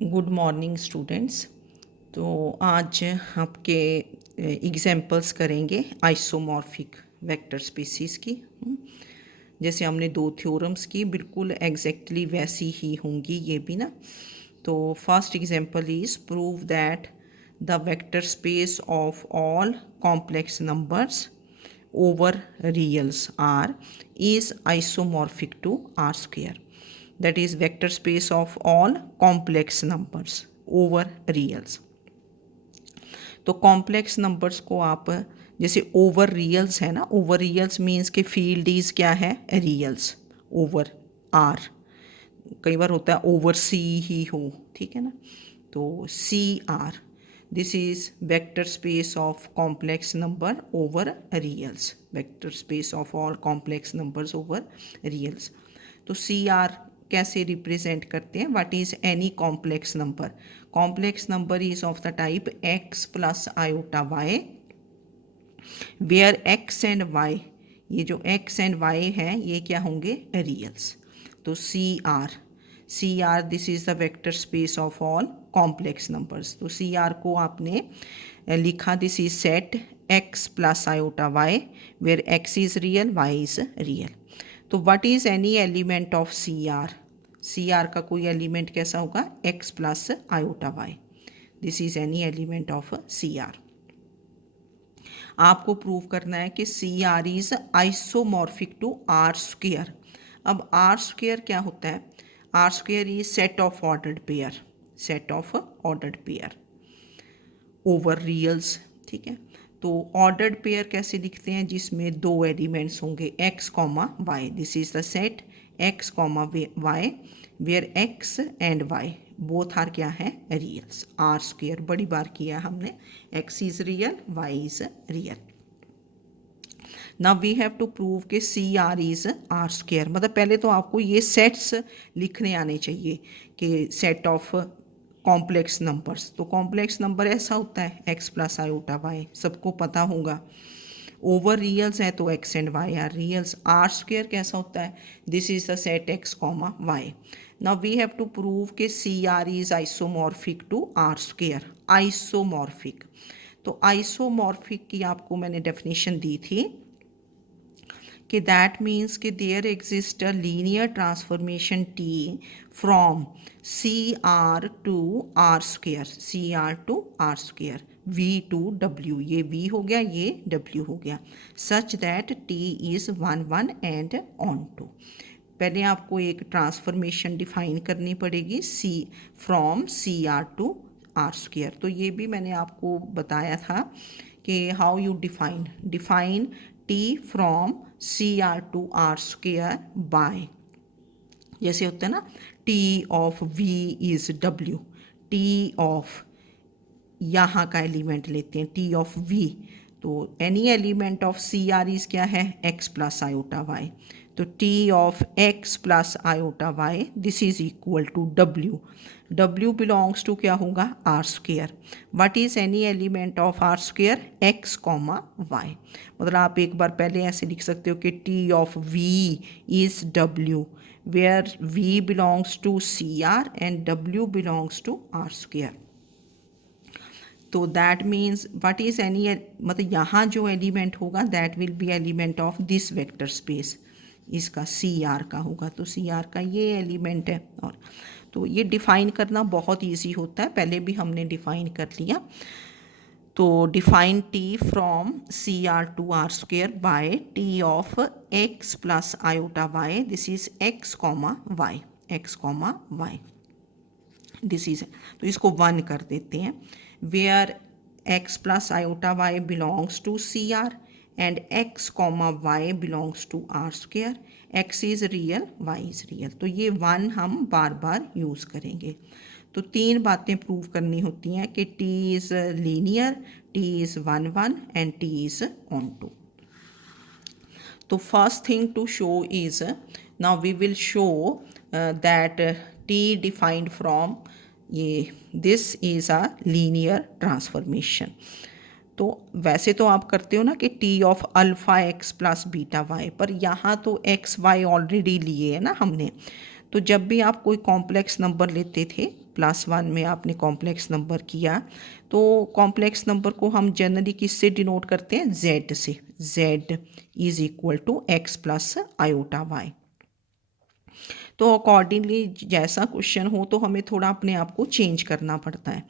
Good morning students. तो आज आपके एग्जाम्पल्स करेंगे आइसोमॉर्फिक वेक्टर स्पेसिस की। जैसे हमने दो थ्योरम्स की, बिल्कुल एग्जैक्टली वैसी ही होंगी ये भी ना। तो first example is prove that the vector space of all complex numbers over reals R is isomorphic to R square. That is vector space of all complex numbers over reals. तो complex numbers को आप जैसे over reals है ना, over रियल्स means के field is क्या है, रियल्स over are. कई बार होता है ओवर सी ही हो, ठीक है ना। तो C R, this is vector space of complex number over reals, vector space of all complex numbers over reals. तो सी आर कैसे रिप्रेजेंट करते हैं, what is any complex number. Complex number is of the type x plus iota y, where x and y, ये जो x and Y है ये क्या होंगे, रियल्स। तो C R this is the vector space of all complex numbers. तो C R को आपने लिखा, this is set x plus iota y where x is real y is real. तो what is any element of C R, C R का कोई element कैसा होगा, x plus iota Y, this is any element of C R. आपको prove करना है कि C R is isomorphic to R square. अब आर स्क्वेयर क्या होता है, R square is set of ordered pair, set of ordered pair over reals, ठीक है। तो ऑर्डर्ड पेयर कैसे लिखते हैं, जिसमें दो एलिमेंट्स होंगे x comma Y, this is the set x comma y where x and y both are क्या है, रियल्स। आर स्क्वेयर बड़ी बार किया हमने, x is real y is real. Now we have to prove कि C R is R square, मतलब पहले तो आपको ये सेट्स लिखने आने चाहिए कि सेट ऑफ कॉम्प्लेक्स नंबर्स। तो कॉम्प्लेक्स नंबर ऐसा होता है एक्स प्लस आयोटा वाई, सबको पता होगा। ओवर रियल्स है तो x and y are reals. R square कैसा होता है, this is the set x comma y. Now we have to prove कि C R is isomorphic to R square, isomorphic. तो आइसोमॉर्फिक की आपको मैंने डेफिनेशन दी थी कि दैट मीन्स कि there exist a linear transformation T from C R to R square, C R to R square, V to W, ये V हो गया ये डब्ल्यू हो गया, such that T is 1 1 and onto टू। पहले आपको एक ट्रांसफॉर्मेशन डिफाइन करनी पड़ेगी, C from C R to R square. तो ये भी मैंने आपको बताया था कि how you define T from C R to R square by, जैसे होता है ना, T of V is W, T of यहाँ का एलिमेंट लेते हैं टी ऑफ वी, तो any element of C R is क्या है, एक्स प्लस आयोटा वाई। तो T of X plus iota Y this is equal to W, W belongs to क्या होगा, R square. What is any element of R square, X comma Y. मतलब आप एक बार पहले ऐसे लिख सकते हो कि T of V is W where V belongs to C R and W belongs to R square. तो that means what is any, मतलब यहाँ जो एलिमेंट होगा that will be element of this vector space, इसका C R का होगा, तो C R का ये एलिमेंट है। और तो ये डिफाइन करना बहुत इजी होता है, पहले भी हमने डिफाइन कर लिया। तो define T from C R to R square by T of X plus iota Y, this is X comma Y, X comma Y, this is, तो इसको 1 कर देते हैं, where X plus iota Y belongs to C R and X comma Y belongs to R square, X is real Y is real. तो ये 1 हम बार बार use करेंगे। तो 3 बातें प्रूव करनी होती हैं कि T is linear, T is 1 1 and T is on to. तो first thing to show is, now we will show that T defined from ये, this is a linear transformation. तो वैसे तो आप करते हो ना कि T of alpha x plus beta y, पर यहाँ तो एक्स वाई ऑलरेडी लिए है ना हमने। तो जब भी आप कोई कॉम्प्लेक्स नंबर लेते थे +1 में आपने कॉम्प्लेक्स नंबर किया, तो कॉम्प्लेक्स नंबर को हम जनरली किससे डिनोट करते हैं? z से। z is equal to x plus iota y। तो अकॉर्डिंगली जैसा क्वेश्चन हो तो हमें थोड़ा अपने आप को चेंज करना पड़ता है।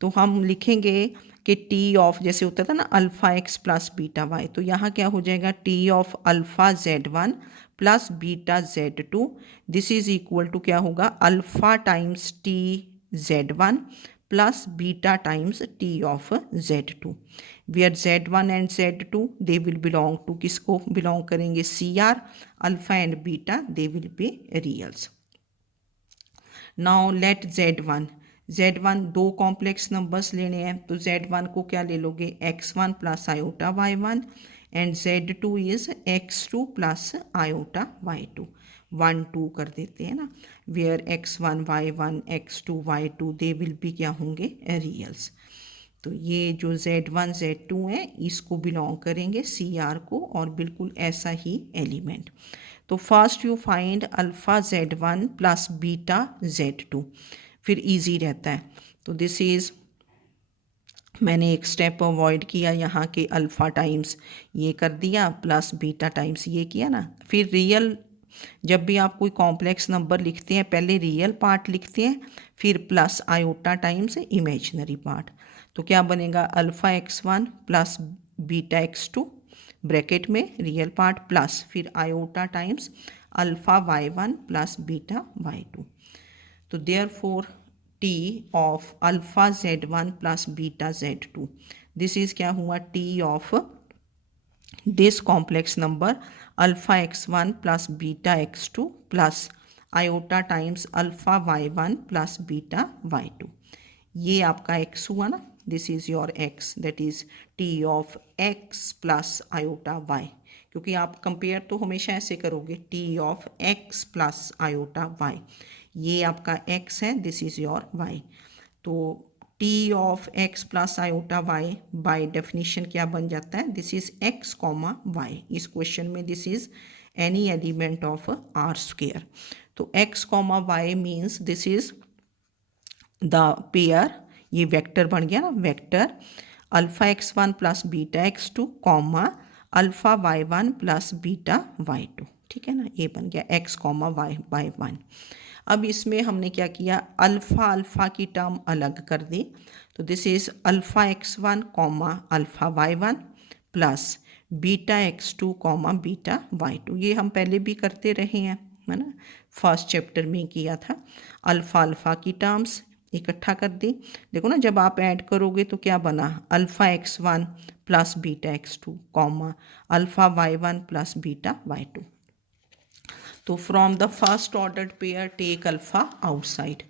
तो हम लिखेंगे कि टी ऑफ, जैसे होता था ना alpha x plus beta y, तो यहाँ क्या हो जाएगा? T of alpha z1 plus beta z2, this is equal to क्या होगा? Alpha times T z1 plus beta times T of z2, where z1 and z2 they will belong to, किसको belong करेंगे? CR। Alpha and beta they will be reals. Now let z1 दो complex numbers लेने हैं, तो z1 को क्या ले लोगे? x1 प्लस आयोटा y1 and z2 is x2 plus iota y2। 1 2 कर देते हैं ना, where x1 y1 x2 y2 they will B क्या होंगे? रियल्स। तो ये जो z1 z2 है इसको बिलोंग करेंगे CR को, और बिल्कुल ऐसा ही एलिमेंट। तो first you find alpha z1 plus beta z2, फिर इजी रहता है। तो दिस इज़, मैंने एक स्टेप अवॉइड किया यहाँ के, अल्फ़ा टाइम्स ये कर दिया प्लस बीटा टाइम्स ये किया ना। फिर रियल, जब भी आप कोई कॉम्प्लेक्स नंबर लिखते हैं पहले रियल पार्ट लिखते हैं, फिर plus iota times imaginary part. तो क्या बनेगा? Alpha x1 plus beta x2 bracket में रियल पार्ट प्लस फिर iota times alpha y1 plus beta y2। तो therefore T of alpha z1 plus beta z2, this is क्या हुआ? T of this complex number alpha x1 plus beta x2 plus iota times alpha y1 plus beta y2। ये आपका x हुआ ना, this is your x, that is T of x plus iota y, क्योंकि आप compare तो हमेशा ऐसे करोगे, T of x plus iota y, ये आपका x है, दिस इज़ योर y। तो T of x plus iota y by definition क्या बन जाता है? This is x comma y। इस क्वेश्चन में this is any element of R square. तो x comma y means this is the pair, ये vector बन गया ना, vector alpha x1 plus beta x2 comma alpha y1 plus beta y2, ठीक है ना, ये बन गया x कॉमा y बाय 1। अब इसमें हमने क्या किया? अल्फ़ा की टर्म अलग कर दी, तो this is alpha x1 comma alpha y1 plus beta x2 comma beta y2, ये हम पहले भी करते रहे हैं, है ना, फर्स्ट चैप्टर में किया था। अल्फ़ा की टर्म्स इकट्ठा कर दी, देखो ना, जब आप ऐड करोगे तो क्या बना? Alpha x1 plus beta x2 comma alpha y1 plus beta y2। तो from the first ordered pair take alpha outside,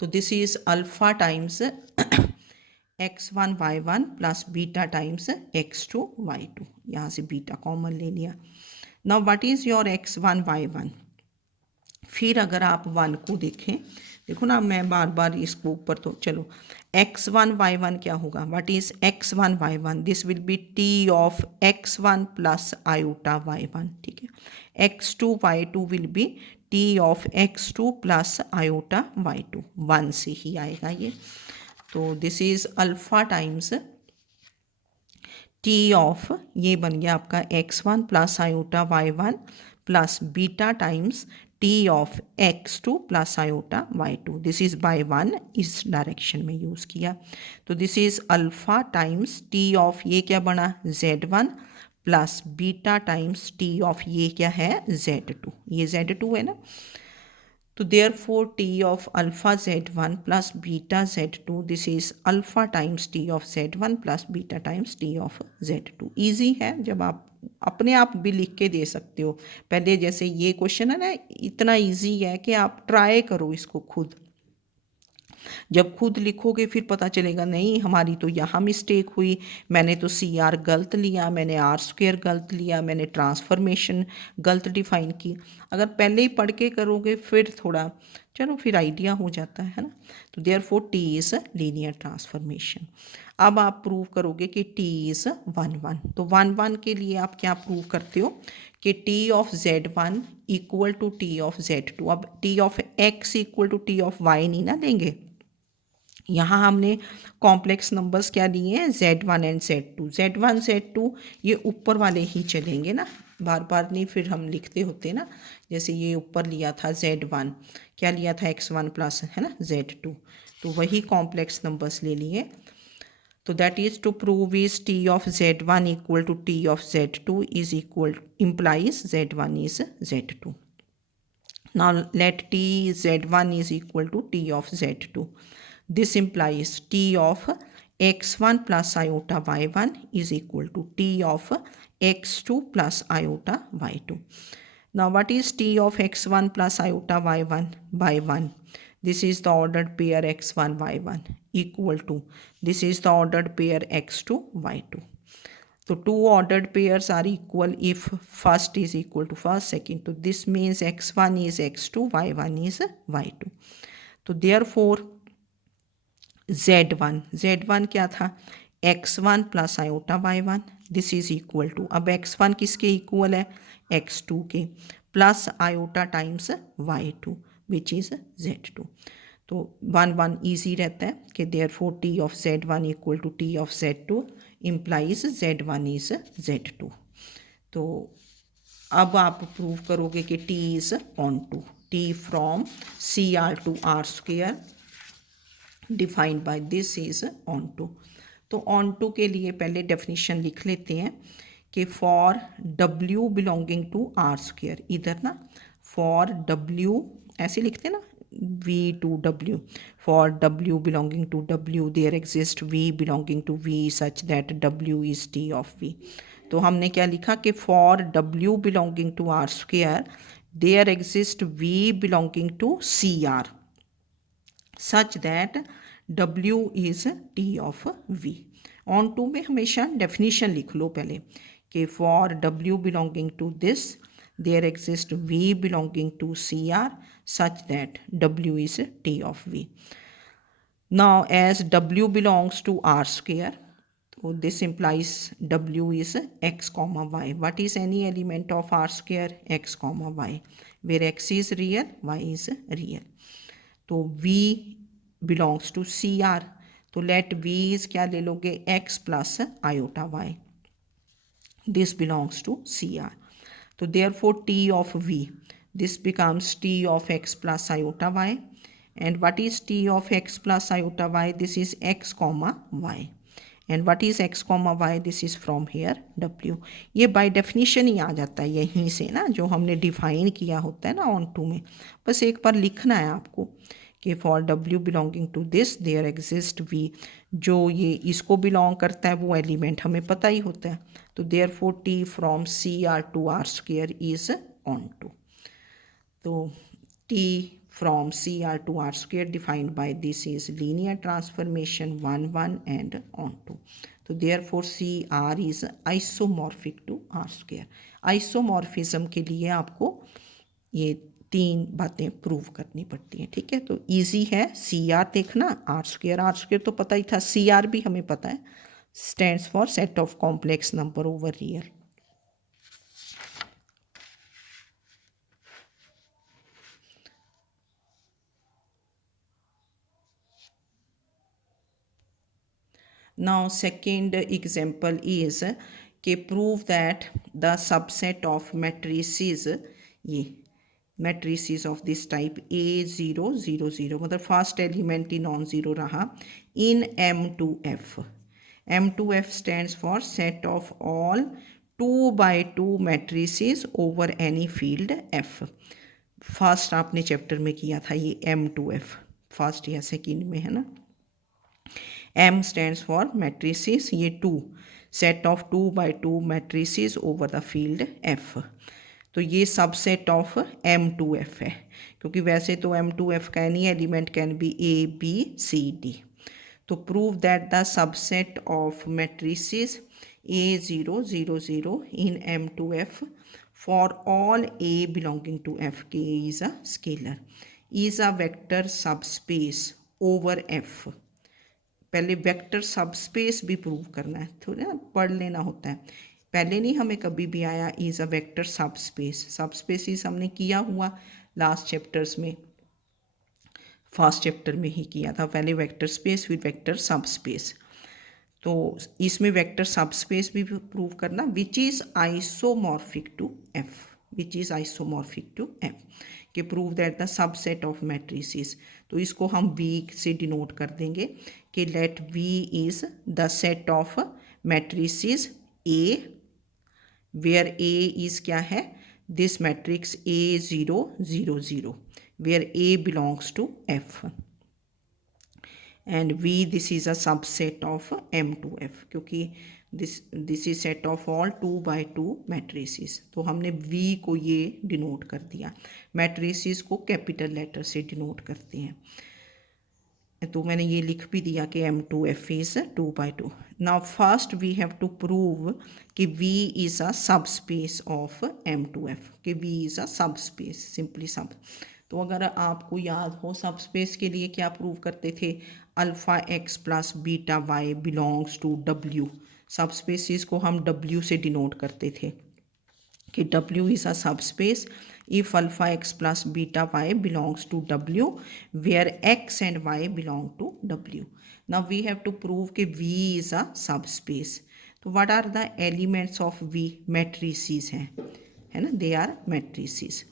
तो this is alpha times x1 y1 plus beta times x2 y2, यहाँ से beta common ले लिया। Now what is your x1 y1? फिर अगर आप 1 को देखें, देखो ना, मैं बार बार इसको ऊपर, तो चलो x1 y1 क्या होगा? What is x1 y1? This will be T of x1 प्लस आयोटा y1, ठीक है। x2 y2 will be T of x2 plus iota y2, 1 से ही आएगा ये। तो this is alpha times T of, ये बन गया आपका x1 प्लस आयोटा y1 plus beta times T of x2 plus iota y2, this is bye 1 इस डायरेक्शन में यूज़ किया। तो this is alpha times T of, ये क्या बना? z1 plus beta times T of, ये क्या है? z2, ये z2 है ना। तो therefore T of alpha z1 plus beta z2, this is alpha times T of z1 plus beta times T of z2। Easy है, जब आप अपने आप भी लिख के दे सकते हो। पहले जैसे ये क्वेश्चन है ना, इतना ईजी है कि आप ट्राई करो इसको खुद। जब खुद लिखोगे फिर पता चलेगा नहीं हमारी तो यहाँ मिस्टेक हुई, मैंने तो CR गलत लिया, मैंने आर स्क्वेयर गलत लिया, मैंने ट्रांसफॉर्मेशन गलत डिफाइन की। अगर पहले ही पढ़ के करोगे फिर थोड़ा चलो फिर आइडिया हो जाता है ना। तो therefore T is linear transformation. अब आप प्रूव करोगे कि टी इज़ 1 1। तो 1 1 के लिए आप क्या प्रूव करते हो कि T of z1 equal to T of z2। अब T of x equal to T of y नहीं ना लेंगे, यहाँ हमने कॉम्प्लेक्स नंबर्स क्या लिए हैं, Z1 and Z2। Z1 Z2 ये ऊपर वाले ही चलेंगे ना, बार बार नहीं फिर हम लिखते होते ना। जैसे ये ऊपर लिया था Z1, क्या लिया था X1 प्लस है ना Z2, तो वही कॉम्प्लेक्स नंबर्स ले लिए। तो that is to prove is T of Z1 equal to T of Z2 is equal implies Z1 is Z2. Now let T Z1 is equal to T of Z2. This implies T of x1 plus iota y1 is equal to T of x2 plus iota y2. Now what is T of x1 plus iota y1 by 1? This is the ordered pair x1 y1 equal to, this is the ordered pair x2 y2. So two ordered pairs are equal if first is equal to first, second. So this means x1 is x2, y1 is y2. तो therefore Z1 क्या था, x1 प्लस आयोटा y1, this is equal to, अब x1 किसके equal है, x2 के, plus iota times y2 which is Z2। तो 1 ईजी रहता है कि therefore T of Z1 equal to T of Z2 implies Z1 is Z2। तो अब आप प्रूव करोगे कि T is onto, T from CR to R square defined by this is on to. तो onto के लिए पहले definition लिख लेते हैं कि for W belonging to R square, इधर ना फॉर W ऐसे लिखते हैं ना, V to W, for W belonging to W there exist V belonging to V such that W is T of V। तो हमने क्या लिखा कि for W belonging to R square there exist V belonging to CR such that W is T of V। Onto में हमेशा definition लिख लो पहले कि for W belonging to this there exist V belonging to CR such that W is T of V। Now as W belongs to R square, so this implies W is x comma y. What is any element of R square? X comma y, where x is real, y is real. तो V belongs to CR, तो let V is क्या ले लोगे, x plus iota y, this belongs to CR। तो therefore T of V, this becomes T of x plus iota y, and what is T of x plus iota y? This is x comma y, and what is x comma y? This is from here W। ये by definition ही आ जाता है यहीं से ना, जो हमने define किया होता है ना ऑन टू में, बस एक बार लिखना है आपको कि for W belonging to this there exist V, जो ये इसको बिलोंग करता है वो एलिमेंट हमें पता ही होता है। तो therefore T from CR to R square is on to. तो T from CR to R square defined by this is linear transformation 1 1 and onto। तो therefore CR is isomorphic to R square। Isomorphism के लिए आपको ये तीन बातें prove करनी पड़ती हैं, ठीक है। तो इजी है, CR देखना, R स्क्वायर तो पता ही था, CR भी हमें पता है, stands for set of complex number over real. Now second example is कि prove that the subset of matrices, ये matrices of this type A0 0 0, मतलब फर्स्ट एलिमेंट ही नॉन ज़ीरो रहा in M2F। M2F stands for set of all 2 by 2 matrices over any field F। First आपने chapter में किया था ये M2F, first या second में है ना। M stands for matrices, ये 2, set of 2 by 2 matrices over the field F। तो ये सबसेट ऑफ M2F है, क्योंकि वैसे तो M2F का any element can be A B C D। तो prove that the subset of matrices A0 0 0 in M2F for all A belonging to F, K is a scalar, is a vector subspace over F। पहले vector subspace भी prove करना है, थोड़ा ना पढ़ लेना होता है, पहले नहीं हमें कभी भी आया is a vector subspace. Subspaces हमने किया हुआ लास्ट चैप्टर्स में। फर्स्ट चैप्टर में ही किया था, पहले वेक्टर स्पेस फिर वेक्टर सब स्पेस। तो इसमें वेक्टर सब स्पेस भी प्रूव करना which is isomorphic to F, which is isomorphic to F, कि prove that the subset of matrices. तो इसको हम वी से डिनोट कर देंगे कि let V is the set of matrices A, where A is क्या है, this matrix A0 0 0, where A belongs to F, and V this is a subset of M2F, क्योंकि this is set of all 2 by 2 matrices। तो हमने V को ये denote कर दिया, matrices को कैपिटल लेटर से डिनोट करते हैं। तो मैंने ये लिख भी दिया कि M2F is 2 by 2। Now first we have to prove कि V is a subspace of M2F, कि V इज़ अ सब स्पेस, सिंपली सब। तो अगर आपको याद हो सब स्पेस के लिए क्या प्रूव करते थे, alpha x plus beta Y belongs to W। Subspaces को हम W से डिनोट करते थे कि W is a subspace if alpha x plus beta y belongs to W, where x and y belong to W। Now we have to prove कि V is a subspace। तो what are the elements of V? matrices हैं, है ना, they are matrices।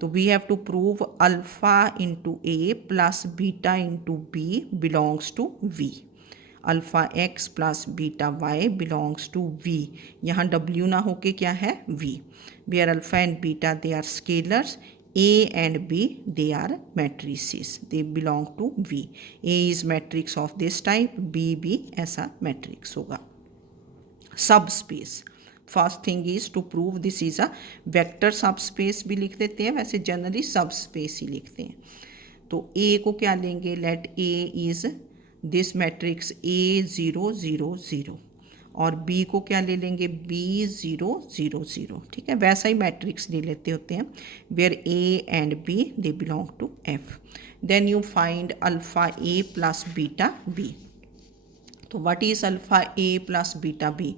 तो we have to prove alpha into A plus beta into B belongs to V। Alpha x plus beta Y belongs to V, यहाँ W ना होके क्या है V, where alpha and beta they are scalars, A and B they are matrices, they belong to V. A is matrix of this type, B भी ऐसा matrix होगा। Subspace, first thing is to prove this is a vector subspace भी लिख देते हैं, वैसे generally सब space ही लिखते हैं। तो ए को क्या लेंगे, let A is this matrix A0 0 0, और B को क्या ले लेंगे B0 0 0, ठीक है, वैसा ही मैट्रिक्स ले लेते होते हैं, where A and B they belong to F। Then you find alpha A plus beta B। तो what is alpha A plus beta B?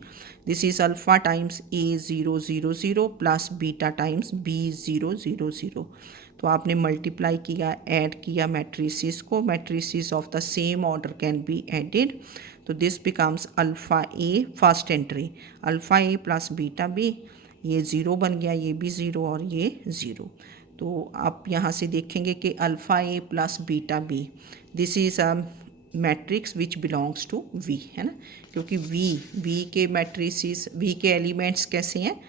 This is alpha times A0 0 0 plus beta times B0 0 0। तो आपने multiply किया, add किया matrices को, matrices of the same order can be added. तो this becomes alpha A, first entry alpha A plus beta B, ये zero बन गया, ये भी ज़ीरो और ये ज़ीरो। तो आप यहाँ से देखेंगे कि alpha A plus beta B, this is a matrix which belongs to V, है ना, क्योंकि वी के मैट्रिसेस, वी के एलिमेंट्स कैसे हैं,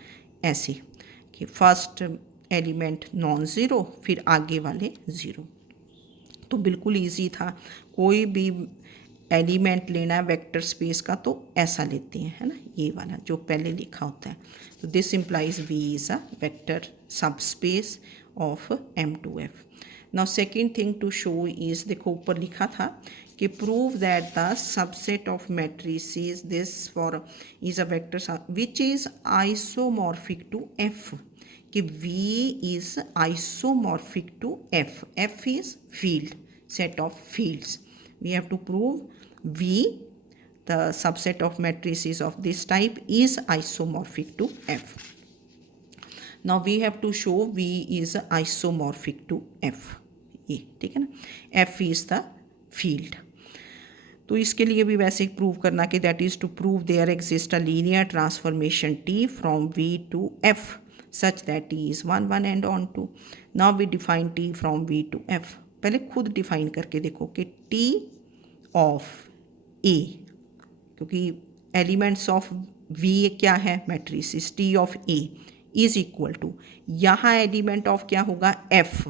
ऐसे कि फर्स्ट एलिमेंट नॉन ज़ीरो, फिर आगे वाले ज़ीरो। तो बिल्कुल इजी था, कोई भी एलिमेंट लेना है वेक्टर स्पेस का तो ऐसा लेते हैं, है ना, ये वाला जो पहले लिखा होता है। तो this implies V is a vector subspace of M2F। Now second thing to show is, देखो ऊपर लिखा था कि prove that the subset of matrices this for is a vector which is isomorphic to F, कि V is isomorphic to F. F is field, set of fields. We have to prove V, the subset of matrices of this type, is isomorphic to F. Now we have to show V is isomorphic to F. ये ठीक है ना, F is the field। तो इसके लिए भी वैसे ही prove करना कि that is to prove there exist a linear transformation T from V to F such that T is 1 1 and on to। Now we define T from V to F। पहले खुद define करके देखो कि T of A, क्योंकि elements of V क्या है matrices, T of A is equal to, यहाँ element of क्या होगा F।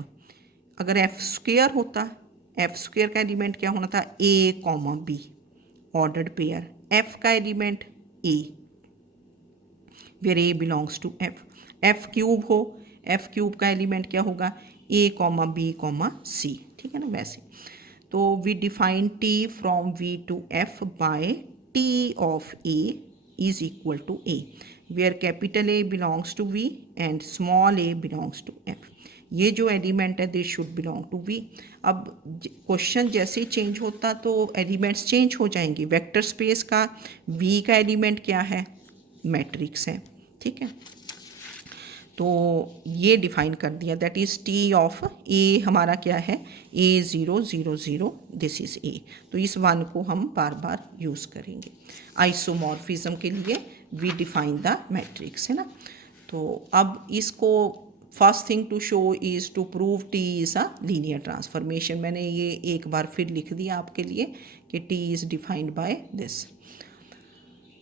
अगर F स्क्वायर होता, F स्क्वायर का एलिमेंट क्या होना था A comma B, ordered pair, F का element A, where A belongs to F। F cube हो, F क्यूब का एलिमेंट क्या होगा A comma B comma C, ठीक है ना, वैसे। तो we define T from V to F by T of A is equal to A, where capital A belongs to V and small a belongs to F। ये जो element है this should belong to V। अब question जैसे ही change होता तो elements change हो जाएंगे। वेक्टर स्पेस का V का एलिमेंट क्या है, मैट्रिक्स है, ठीक है। तो ये डिफाइन कर दिया, दैट इज़ टी ऑफ ए हमारा क्या है, A000, दिस इज़ ए। तो इस वन को हम बार बार यूज़ करेंगे। आइसोमॉर्फिज्म के लिए वी डिफाइन द मैट्रिक्स, है ना। तो अब इसको first thing to show is to prove T is a linear transformation. मैंने ये एक बार फिर लिख दिया आपके लिए कि T is defined by this,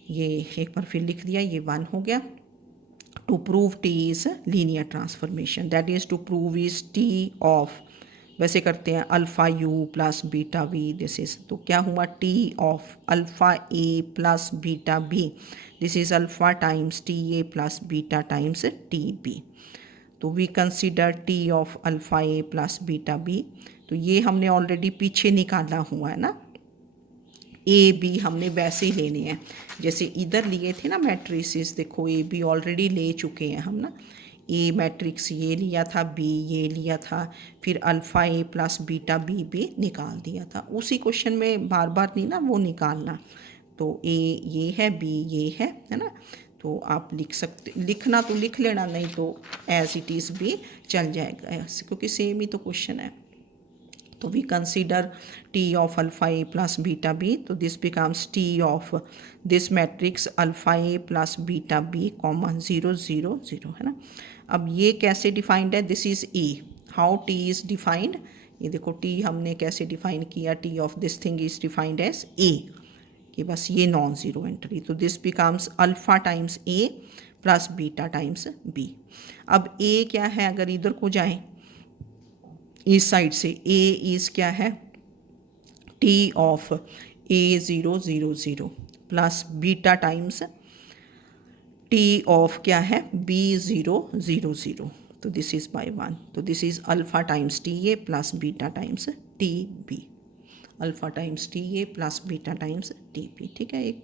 ये एक बार फिर लिख दिया, ये वन हो गया। To prove T is a linear transformation, that is to prove is T of, वैसे करते हैं alpha u plus beta v, this is, तो क्या हुआ T of alpha a plus beta b, this is alpha times T A plus beta times T B. तो we consider T of alpha a plus beta b, तो ये हमने already पीछे निकाला हुआ है ना, ए बी हमने वैसे ही लेने हैं जैसे इधर लिए थे ना मैट्रिसेस। देखो ए बी ऑलरेडी ले चुके हैं हम ना, ए मैट्रिक्स ये लिया था, बी ये लिया था, फिर alpha A plus beta B भी निकाल दिया था। उसी क्वेश्चन में बार बार नहीं ना वो निकालना। तो ए ये है, बी ये है ना। तो आप लिख सकते, लिखना तो लिख लेना, नहीं तो एज इट इज़ भी चल जाएगा क्योंकि सेम ही तो क्वेश्चन है। तो we consider T of alpha A plus beta B, तो this becomes T of this matrix alpha A plus beta B comma 0 0 0, है ना। अब ये कैसे डिफाइंड है, this is A, how T is defined, ये देखो टी हमने कैसे डिफाइन किया, T of this thing is defined as A, कि बस ये नॉन ज़ीरो एंट्री। तो this becomes alpha times A plus beta times B. अब ए क्या है, अगर इधर को जाएं इस साइड से, ए इज़ क्या है, T of A000 plus beta times T of क्या है, B000, तो दिस इज़ बाय वन, तो this is alpha times T A plus beta times T B, alpha times T A plus beta times T B, ठीक है एक।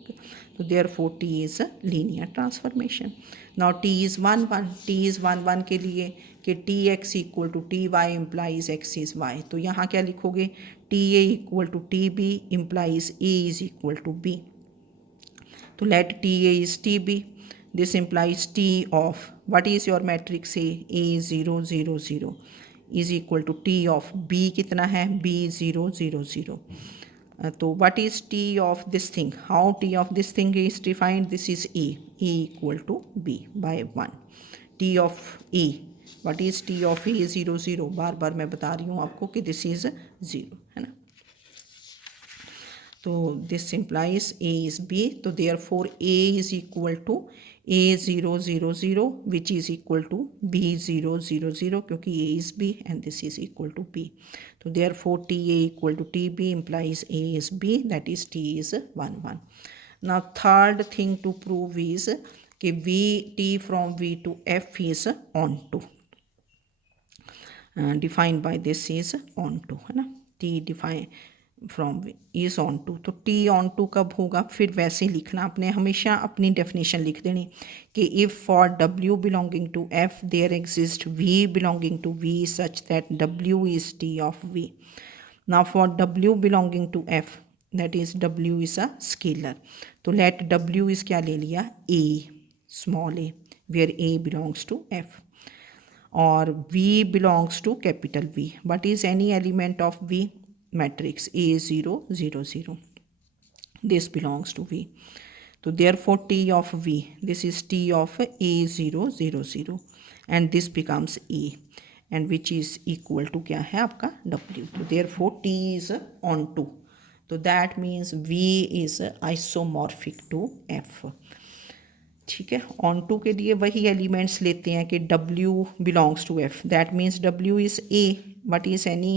तो therefore T is a linear transformation. Now T is 1 1, T is 1 1 के लिए कि T X equal to T Y implies X is Y, तो यहाँ क्या लिखोगे, T A equal to T B implies A is equal to B. तो let T A is T B, this implies T of what is your matrix A000 is equal to T of B कितना है, B000। तो what is T of this thing, how T of this thing is defined, this is A equal to B by 1। T of A, what is T of A00, बार बार मैं बता रही हूँ आपको कि this is 0, है ना। तो this implies A is B, तो therefore A is equal to A000 which is equal to B000, क्योंकि A is B and this is equal to B. तो therefore T A equal to T B implies A is B, that is T is 1 1। Now third thing to prove is कि V T from V to F is on to, defined by this is on to, है ना। T define from is on to, तो T onto कब होगा, फिर वैसे ही लिखना, आपने हमेशा अपनी डेफिनेशन लिख देनी कि if for W belonging to F there exist V belonging to V such that W is T of V. Now for W belonging to F, that is W is a scalar, तो let W is क्या ले लिया, A small A, where A belongs to F, और V belongs to capital V. What is any element of V? Matrix A000. This belongs to V. So therefore T of V, this is T of A000 and this becomes A, and which is equal to क्या है आपका W. So therefore T is on 2. So that means V is isomorphic to F. ठीक है, on to के लिए वही elements लेते हैं कि W belongs to F, that means W is A, what is any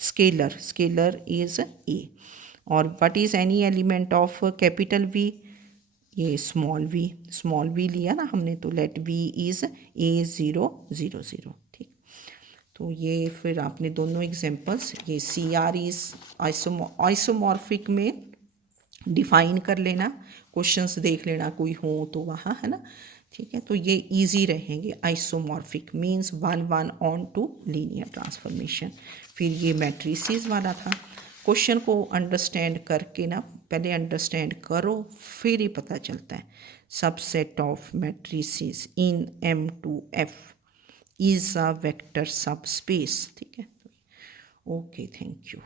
scalar, scalar is A, और what is any element of capital V, ये स्मॉल v लिया ना हमने, तो लेट V इज़ A000, ठीक। तो ये फिर आपने दोनों एग्जांपल्स, ये CR इज़ आइसोमॉर्फिक में डिफाइन कर लेना, क्वेश्चंस देख लेना कोई हो तो वहाँ, है ना, ठीक है। तो ये इजी रहेंगे, isomorphic means 1 1 onto linear transformation. फिर ये मैट्रिसेस वाला था, क्वेश्चन को अंडरस्टैंड करके ना, पहले अंडरस्टैंड करो फिर ही पता चलता है। Subset of matrices in M2F is a vector सब स्पेस। ठीक है, ओके, थैंक यू।